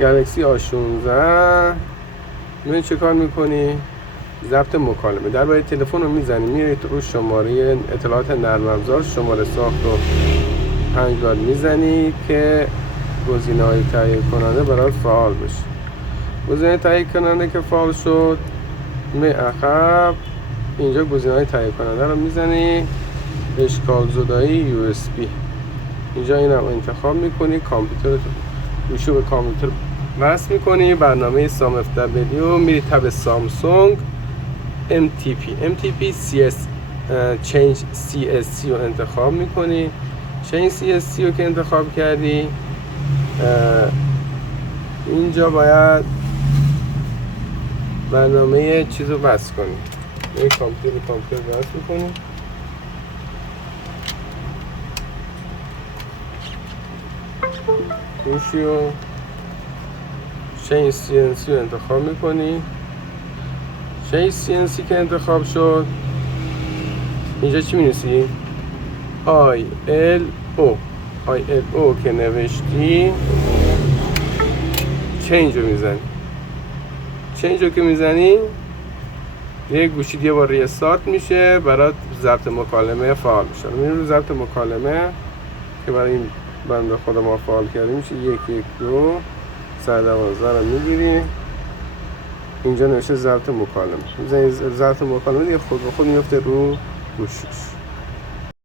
گلکسی A16 می‌بینی چه کار میکنی؟ ضبط مکالمه. درباره تلفن رو میزنی، میری رو شماره اطلاعات نرم افزار، شماره ساخت رو 5 بار میزنی که گزینه‌های تهیه کننده برات فعال بشه. گزینه تهیه کننده که فعال شد، می عقب اینجا گزینه‌های تهیه کننده رو میزنی، اشکال زدایی USB، اینجا اینم انتخاب میکنی، کامپیوتر گوشی به کامپیوتر وصل میکنی، برنامه SAMFW، میری تب سامسونگ، MTP Change CSC رو انتخاب میکنی. Change CSC رو که انتخاب کردی، اینجا باید برنامه چیز رو وصل کنی، یه کامپیوتر وصل میکنی، گوشی رو Change CNC رو انتخاب میکنی. Change CNC که انتخاب شد، اینجا چی می‌نویسی؟ ILO که نوشتی، چنج رو میزنی. چنج رو که میزنی، یه گوشی دیگه با ریستارت میشه، برات ضبط مکالمه فعال میشه. میریم رو ضبط مکالمه که برای این بنده خدا ما فعال کردیم، میشه 112 112 رو میگیری، اینجا نوشته ضبط مکالمه، میزنی ضبط مکالمه دیگه خود به خود میفته رو گوشیش.